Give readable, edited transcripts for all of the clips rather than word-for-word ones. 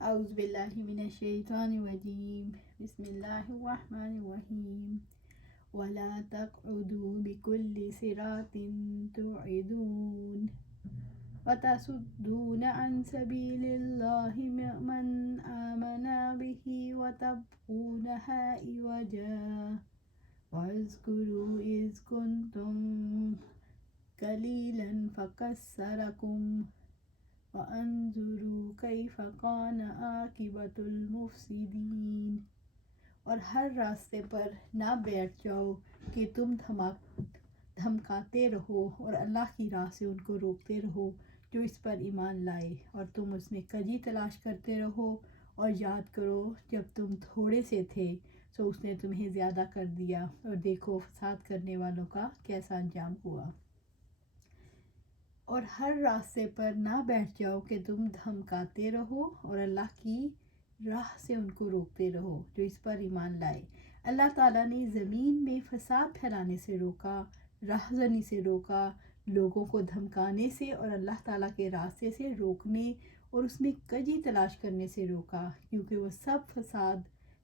اعوذ باللہ من الشیطان الرجیم بسم اللہ الرحمن الرحیم ولا تقعدوا بكل صراط توعدون وتصدون عن سبيل الله من آمن به وتبغونها عوجا واذكروا إذ كنتم قليلا فكثركم وَأَنظُرُوا كَيْفَ كَانَ عَاقِبَةُ الْمُفْسِدِينَ۔ اور ہر راستے پر نہ بیٹھ جاؤ کہ تم دھمکاتے رہو اور اللہ کی راہ سے ان کو روکتے رہو جو اس پر ایمان لائے، اور تم اس میں کجی تلاش کرتے رہو، اور یاد کرو جب تم تھوڑے سے تھے تو اس نے تمہیں زیادہ کر دیا، اور دیکھو فساد کرنے والوں کا کیسا انجام ہوا۔ اور ہر راستے پر نہ بیٹھ جاؤ کہ تم دھمکاتے رہو اور اللہ کی راہ سے ان کو روکتے رہو جو اس پر ایمان لائے۔ اللہ تعالیٰ نے زمین میں فساد پھیلانے سے روکا، راہزنی سے روکا، لوگوں کو دھمکانے سے اور اللہ تعالیٰ کے راستے سے روکنے اور اس میں کجی تلاش کرنے سے روکا، کیونکہ وہ سب فساد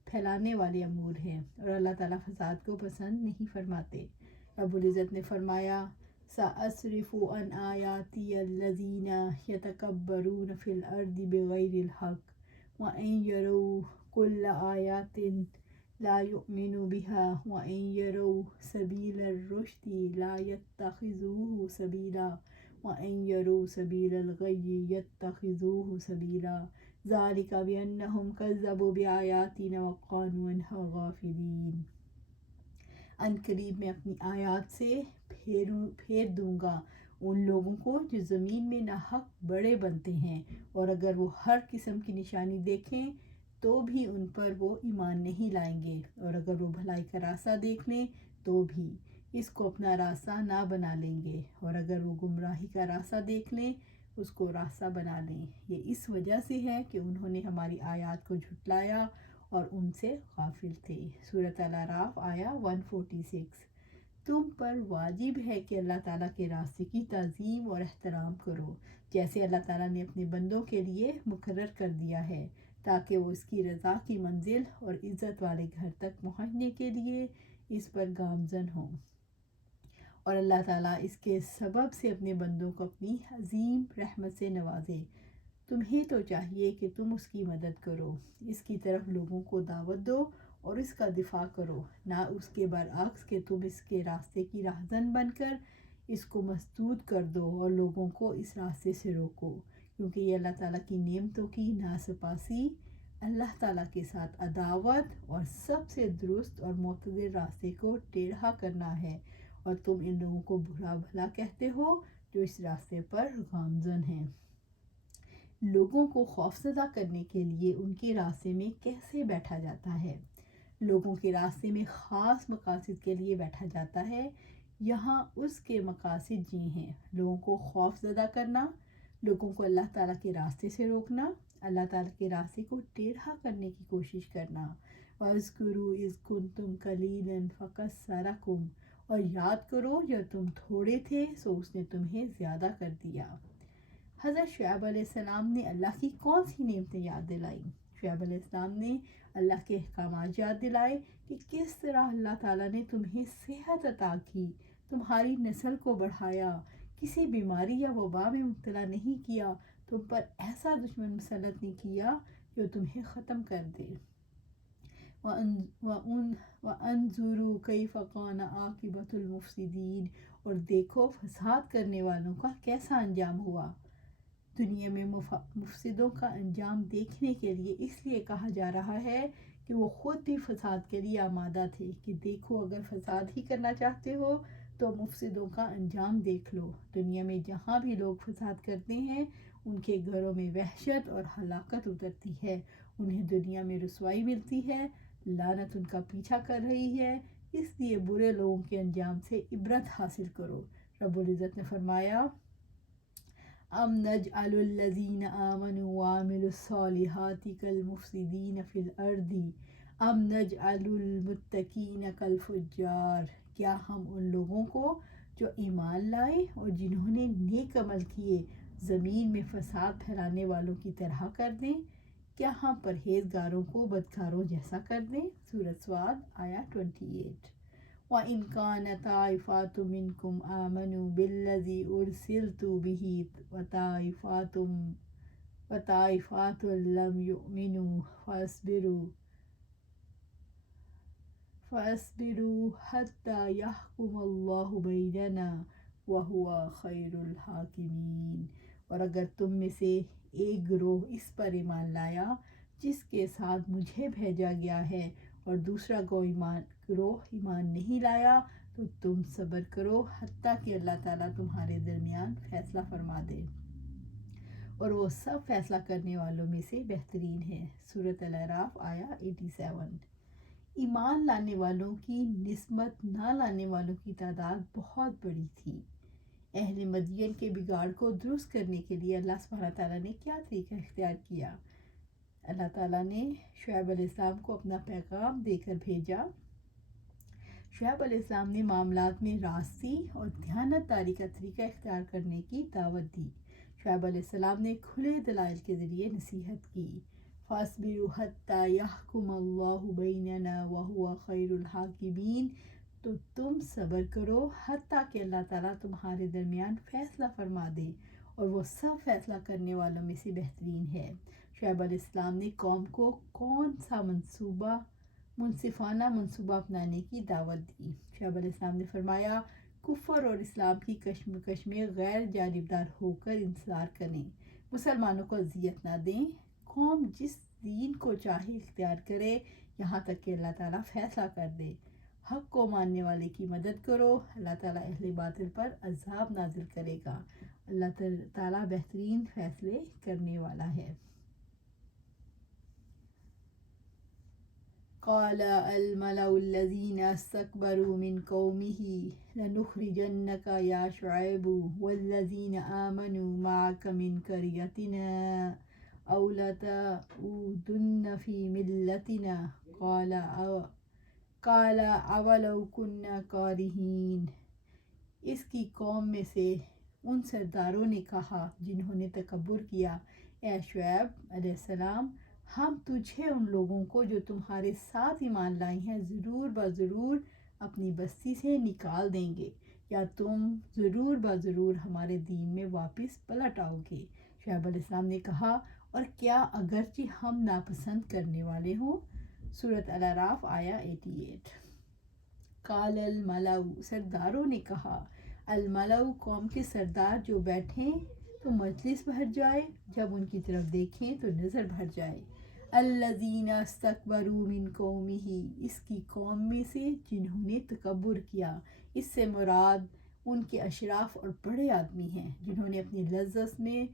پھیلانے والے امور ہیں اور اللہ تعالیٰ فساد کو پسند نہیں فرماتے۔ رب العزت نے فرمایا سأصرف عن آیاتی الذین یتکبرون فی الارض بغیر الحق وإن یروا کل آیات لا یؤمنوا بها وإن یروا سبیل الرشد لا یتخذوه سبیلا وإن یروا سبیل الغی یتخذوه سبیلا ذلک بأنهم کذبوا بآیاتنا وکانوا عنہا غافلین۔ ان قریب میں اپنی آیات سے پھیر دوں گا ان لوگوں کو جو زمین میں ناحق بڑے بنتے ہیں، اور اگر وہ ہر قسم کی نشانی دیکھیں تو بھی ان پر وہ ایمان نہیں لائیں گے، اور اگر وہ بھلائی کا راستہ دیکھ لیں تو بھی اس کو اپنا راستہ نہ بنا لیں گے، اور اگر وہ گمراہی کا راستہ دیکھ لیں اس کو راستہ بنا لیں۔ یہ اس وجہ سے ہے کہ انہوں نے ہماری آیات کو جھٹلایا اور ان سے غافل تھے۔ سورۃ الاعراف آیا 146۔ تم پر واجب ہے کہ اللہ تعالیٰ کے راستے کی تعظیم اور احترام کرو، جیسے اللہ تعالیٰ نے اپنے بندوں کے لیے مقرر کر دیا ہے، تاکہ وہ اس کی رضا کی منزل اور عزت والے گھر تک پہنچنے کے لیے اس پر گامزن ہوں، اور اللہ تعالیٰ اس کے سبب سے اپنے بندوں کو اپنی عظیم رحمت سے نوازے۔ تمہیں تو چاہیے کہ تم اس کی مدد کرو، اس کی طرف لوگوں کو دعوت دو اور اس کا دفاع کرو، نہ اس کے برعکس کہ تم اس کے راستے کی راہزن بن کر اس کو مسدود کر دو اور لوگوں کو اس راستے سے روکو، کیونکہ یہ اللہ تعالیٰ کی نعمتوں کی ناسپاسی، اللہ تعالیٰ کے ساتھ عداوت اور سب سے درست اور معتدل راستے کو ٹیڑھا کرنا ہے، اور تم ان لوگوں کو برا بھلا کہتے ہو جو اس راستے پر گامزن ہیں۔ لوگوں کو خوفزدہ کرنے کے لیے ان کے راستے میں کیسے بیٹھا جاتا ہے؟ لوگوں کے راستے میں خاص مقاصد کے لیے بیٹھا جاتا ہے۔ یہاں اس کے مقاصد یہ ہیں: لوگوں کو خوف زدہ کرنا، لوگوں کو اللہ تعالیٰ کے راستے سے روکنا، اللہ تعالیٰ کے راستے کو ٹیڑھا کرنے کی کوشش کرنا۔ وَاذْكُرُوا إِذْ كُنْتُمْ قَلِيلًا فَكَثَّرَكُمْ، اور یاد کرو جب تم تھوڑے تھے سو اس نے تمہیں زیادہ کر دیا۔ حضرت شعیب علیہ السلام نے اللہ کی کون سی نعمتیں یاد دلائیں؟ شعیب علیہ السلام نے اللہ کے احکامات یاد دلائے کہ کس طرح اللہ تعالیٰ نے تمہیں صحت عطا کی، تمہاری نسل کو بڑھایا، کسی بیماری یا وبا میں مبتلا نہیں کیا، تم پر ایسا دشمن مسلط نہیں کیا جو تمہیں ختم کر دے۔ وَأَنظُرُوا كَيْفَ كَانَ عَاقِبَةُ الْمُفْسِدِينَ، اور دیکھو فساد کرنے والوں کا کیسا انجام ہوا۔ دنیا میں مفسدوں کا انجام دیکھنے کے لیے اس لیے کہا جا رہا ہے کہ وہ خود بھی فساد کے لیے آمادہ تھے، کہ دیکھو اگر فساد ہی کرنا چاہتے ہو تو مفسدوں کا انجام دیکھ لو۔ دنیا میں جہاں بھی لوگ فساد کرتے ہیں ان کے گھروں میں وحشت اور ہلاکت اترتی ہے، انہیں دنیا میں رسوائی ملتی ہے، لعنت ان کا پیچھا کر رہی ہے، اس لیے برے لوگوں کے انجام سے عبرت حاصل کرو۔ رب العزت نے فرمایا ام نجعل الذین آمنوا وعملوا الصالحات کالمفسدین فی الارض ام نجعل المتقین کالفجار، کیا ہم ان لوگوں کو جو ایمان لائے اور جنہوں نے نیک عمل کیے زمین میں فساد پھیلانے والوں کی طرح کر دیں؟ کیا ہم پرہیزگاروں کو بدکاروں جیسا کر دیں؟ سورۃ صاد آیا 28۔ وَإِنْ كَانَ طَائِفَةٌ مِّنْكُمْ آمَنُوا بِالَّذِي أُرْسِلْتُ بِهِ وَطَائِفَةٌ لَّمْ يُؤْمِنُوا فَاصْبِرُوا حَتَّى يَحْكُمَ اللَّهُ بَيْنَنَا وَهُوَ خَيْرُ الْحَاكِمِينَ۔ اور اگر تم میں سے ایک گروہ اس پر ایمان لایا جس کے ساتھ مجھے بھیجا گیا ہے اور دوسرا گروہ ایمان نہیں لایا تو تم صبر کرو حتیٰ کہ اللہ تعالیٰ تمہارے درمیان فیصلہ فرما دے، اور وہ سب فیصلہ کرنے والوں میں سے بہترین ہے۔ سورۃ الاعراف آیا 87۔ ایمان لانے والوں کی نسبت نہ لانے والوں کی تعداد بہت بڑی تھی۔ اہل مدین کے بگاڑ کو درست کرنے کے لیے اللہ سبحانہ تعالیٰ نے کیا طریقہ اختیار کیا؟ اللہ تعالیٰ نے شعیب علیہ السلام کو اپنا پیغام دے کر بھیجا۔ شعیب علیہ السلام نے معاملات میں راستی اور دیانتداری کا طریقہ اختیار کرنے کی دعوت دی۔ شعیب علیہ السلام نے کھلے دلائل کے ذریعے نصیحت کی، فَاصْبِرُوا حَتَّى يَحْكُمَ اللَّهُ بَيْنَنَا وَهُوَ خَيْرُ الْحَاكِمِينَ۔ تو تم صبر کرو حتیٰ کہ اللہ تعالیٰ تمہارے درمیان فیصلہ فرما دے، اور وہ سب فیصلہ کرنے والوں میں سے بہترین ہے۔ شعیب علیہ السلام نے قوم کو کون سا منصفانہ منصوبہ اپنانے کی دعوت دی؟ شعیب علیہ السلام نے فرمایا، کفر اور اسلام کی کشمکش میں غیر جانبدار ہو کر انتظار کریں، مسلمانوں کو اذیت نہ دیں، قوم جس دین کو چاہے اختیار کرے یہاں تک کہ اللہ تعالیٰ فیصلہ کر دے، حق کو ماننے والے کی مدد کرو، اللہ تعالیٰ اہل باطل پر عذاب نازل کرے گا، اللہ تعالیٰ بہترین فیصلے کرنے والا ہے۔ قال الملأ الذين استكبروا من قومه لنخرجنك يا شعيب والذين آمنوا معك من قريتنا أو لتعودن في ملتنا قال اولو كنا كارهين۔ اس کی قوم میں سے ان سرداروں نے کہا جنہوں نے تکبر کیا، اے شعیب علیہ السلام، ہم تجھے ان لوگوں کو جو تمہارے ساتھ ایمان لائے ہیں ضرور بضرور اپنی بستی سے نکال دیں گے، یا تم ضرور بضرور ہمارے دین میں واپس پلٹ آؤ گے۔ شعیب علیہ السلام نے کہا، اور کیا اگرچہ ہم ناپسند کرنے والے ہوں؟ سورۃ الاعراف آیا 88۔ قال الملأ، سرداروں نے کہا، الملأ قوم کے سردار جو بیٹھیں تو مجلس بھر جائے، جب ان کی طرف دیکھیں تو نظر بھر جائے۔ الذین استکبروا من قومہ، اس کی قوم میں سے جنہوں نے تکبر کیا، اس سے مراد ان کے اشراف اور بڑے آدمی ہیں جنہوں نے اپنی لذت میں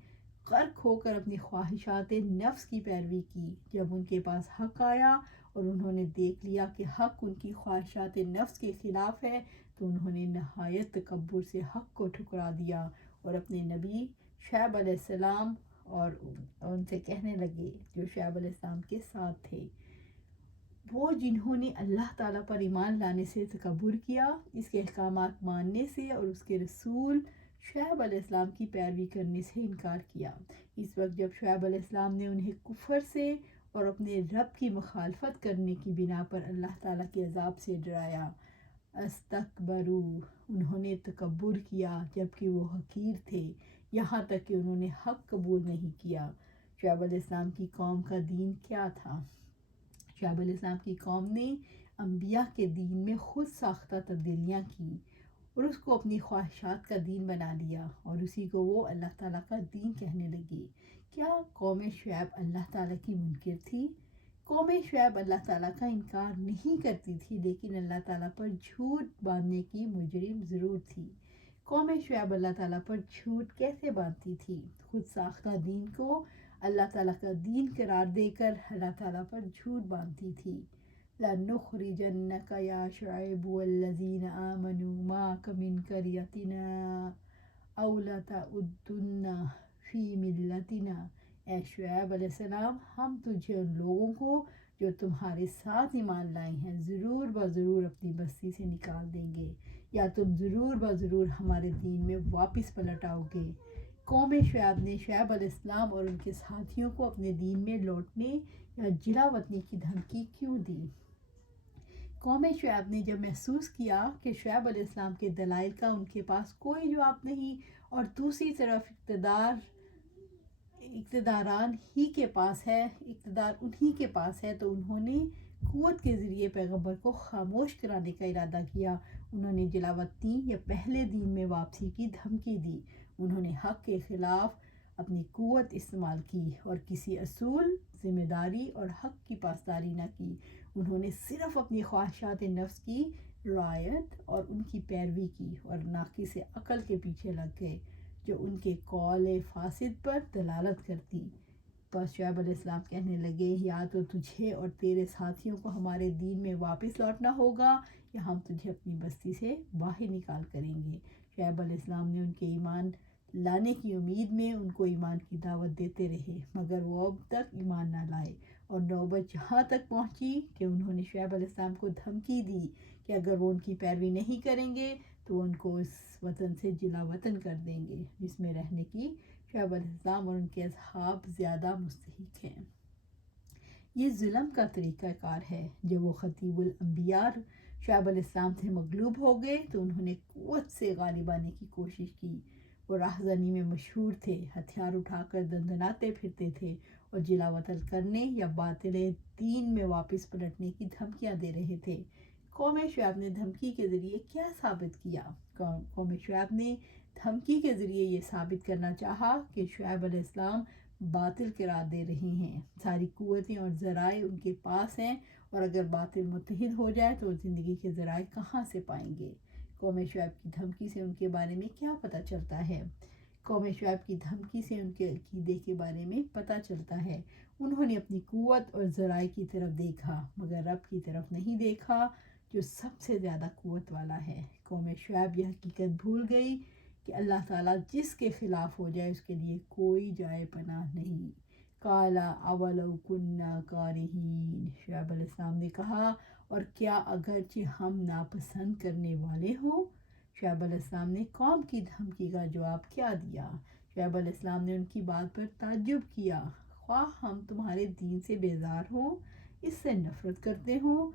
غرق ہو کر اپنی خواہشات نفس کی پیروی کی۔ جب ان کے پاس حق آیا اور انہوں نے دیکھ لیا کہ حق ان کی خواہشات نفس کے خلاف ہے تو انہوں نے نہایت تکبر سے حق کو ٹھکرا دیا اور اپنے نبی شعیب علیہ السلام اور ان سے کہنے لگے جو شعیب علیہ السلام کے ساتھ تھے، وہ جنہوں نے اللہ تعالیٰ پر ایمان لانے سے تکبر کیا، اس کے احکامات ماننے سے اور اس کے رسول شعیب علیہ السلام کی پیروی کرنے سے انکار کیا۔ اس وقت جب شعیب علیہ السلام نے انہیں کفر سے اور اپنے رب کی مخالفت کرنے کی بنا پر اللہ تعالیٰ کے عذاب سے ڈرایا، استکبروا، انہوں نے تکبر کیا جبکہ وہ حقیر تھے، یہاں تک کہ انہوں نے حق قبول نہیں کیا۔ شعیب علیہ السلام کی قوم کا دین کیا تھا؟ شعیب علیہ السلام کی قوم نے انبیاء کے دین میں خود ساختہ تبدیلیاں کی اور اس کو اپنی خواہشات کا دین بنا لیا اور اسی کو وہ اللہ تعالیٰ کا دین کہنے لگی۔ کیا قوم شعیب اللہ تعالیٰ کی منکر تھی؟ قوم شعیب اللہ تعالیٰ کا انکار نہیں کرتی تھی، لیکن اللہ تعالیٰ پر جھوٹ باندھنے کی مجرم ضرور تھی۔ قوم شعیب اللہ تعالیٰ پر جھوٹ کیسے باندھتی تھی؟ خود ساختہ دین کو اللہ تعالیٰ کا دین قرار دے کر اللہ تعالیٰ پر جھوٹ باندھتی تھی۔ لَنُخْرِجَنَّكَ يَا شُعَيْبُ وَالَّذِينَ آمَنُوا مَعَكَ مِنْ قَرْيَتِنَا أَوْ لَتَعُودُنَّ فِي مِلَّتِنَا۔ اے شعیب علیہ السلام، ہم تجھے ان لوگوں کو جو تمہارے ساتھ ایمان لائے ہیں ضرور بضرور اپنی بستی سے نکال دیں گے، یا تم ضرور بضرور ہمارے دین میں واپس پلٹ آؤ گے۔ قوم شعیب نے شعیب علیہ السلام اور ان کے ساتھیوں کو اپنے دین میں لوٹنے یا جلا وطنی کی دھمکی کیوں دی؟ قوم شعیب نے جب محسوس کیا کہ شعیب علیہ السلام کے دلائل کا ان کے پاس کوئی جواب نہیں اور دوسری طرف اقتدار انہی کے پاس ہے، تو انہوں نے قوت کے ذریعے پیغمبر کو خاموش کرانے کا ارادہ کیا۔ انہوں نے جلا وطنی یا پہلے دین میں واپسی کی دھمکی دی۔ انہوں نے حق کے خلاف اپنی قوت استعمال کی اور کسی اصول، ذمہ داری اور حق کی پاسداری نہ کی۔ انہوں نے صرف اپنی خواہشات نفس کی رعایت اور ان کی پیروی کی اور ناقص عقل کے پیچھے لگ گئے جو ان کے قول فاسد پر دلالت کرتی۔ بس شعیب علیہ السلام کہنے لگے، یا تو تجھے اور تیرے ساتھیوں کو ہمارے دین میں واپس لوٹنا ہوگا یا ہم تجھے اپنی بستی سے باہر نکال کریں گے۔ شعیب علیہ السلام نے ان کے ایمان لانے کی امید میں ان کو ایمان کی دعوت دیتے رہے، مگر وہ اب تک ایمان نہ لائے، اور نوبت جہاں تک پہنچی کہ انہوں نے شعیب علیہ السلام کو دھمکی دی کہ اگر وہ ان کی پیروی نہیں کریں گے تو وہ ان کو اس وطن سے جلا وطن کر دیں گے جس میں رہنے کی شعیب علیہ السلام اور ان کے اصحاب زیادہ مستحق ہیں۔ یہ ظلم کا طریقہ کار ہے۔ جب وہ خطیب الانبیاء شعیب علیہ السلام سے مغلوب ہو گئے تو انہوں نے قوت سے غالب آنے کی کوشش کی۔ وہ راہزنی میں مشہور تھے، ہتھیار اٹھا کر دندناتے پھرتے تھے اور جلا وطن کرنے یا باطل دین میں واپس پلٹنے کی دھمکیاں دے رہے تھے۔ قوم شعیب نے دھمکی کے ذریعے کیا ثابت کیا؟ قوم شعیب نے دھمکی کے ذریعے یہ ثابت کرنا چاہا کہ شعیب علیہ السلام باطل قرار دے رہے ہیں، ساری قوتیں اور ذرائع ان کے پاس ہیں، اور اگر باطل متحد ہو جائے تو زندگی کے ذرائع کہاں سے پائیں گے؟ قوم شعیب کی دھمکی سے ان کے بارے میں کیا پتہ چلتا ہے؟ قوم شعیب کی دھمکی سے ان کے عقیدے کے بارے میں پتہ چلتا ہے۔ انہوں نے اپنی قوت اور ذرائع کی طرف دیکھا مگر رب کی طرف نہیں دیکھا جو سب سے زیادہ قوت والا ہے۔ قوم شعیب یہ حقیقت بھول گئی کہ اللہ تعالیٰ جس کے خلاف ہو جائے اس کے لیے کوئی جائے پناہ نہیں۔ قَالَ أَوَلَوْ كُنَّا كَارِهِينَ، شعیب علیہ السلام نے کہا، اور کیا اگرچہ ہم ناپسند کرنے والے ہوں؟ شعیب علیہ السلام نے قوم کی دھمکی کا جواب کیا دیا؟ شعیب علیہ السلام نے ان کی بات پر تعجب کیا، خواہ ہم تمہارے دین سے بیزار ہوں، اس سے نفرت کرتے ہوں،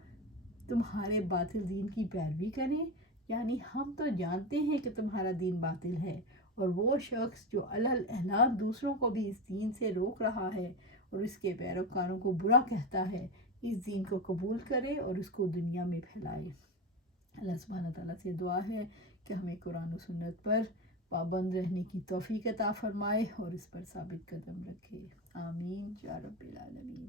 تمہارے باطل دین کی پیروی کریں، یعنی ہم تو جانتے ہیں کہ تمہارا دین باطل ہے، اور وہ شخص جو اعلان دوسروں کو بھی اس دین سے روک رہا ہے اور اس کے پیروکاروں کو برا کہتا ہے، اس دین کو قبول کرے اور اس کو دنیا میں پھیلائے۔ اللہ سبحانہ تعالیٰ سے دعا ہے کہ ہمیں قرآن و سنت پر پابند رہنے کی توفیق عطا فرمائے اور اس پر ثابت قدم رکھے۔ آمین یا رب العالمین۔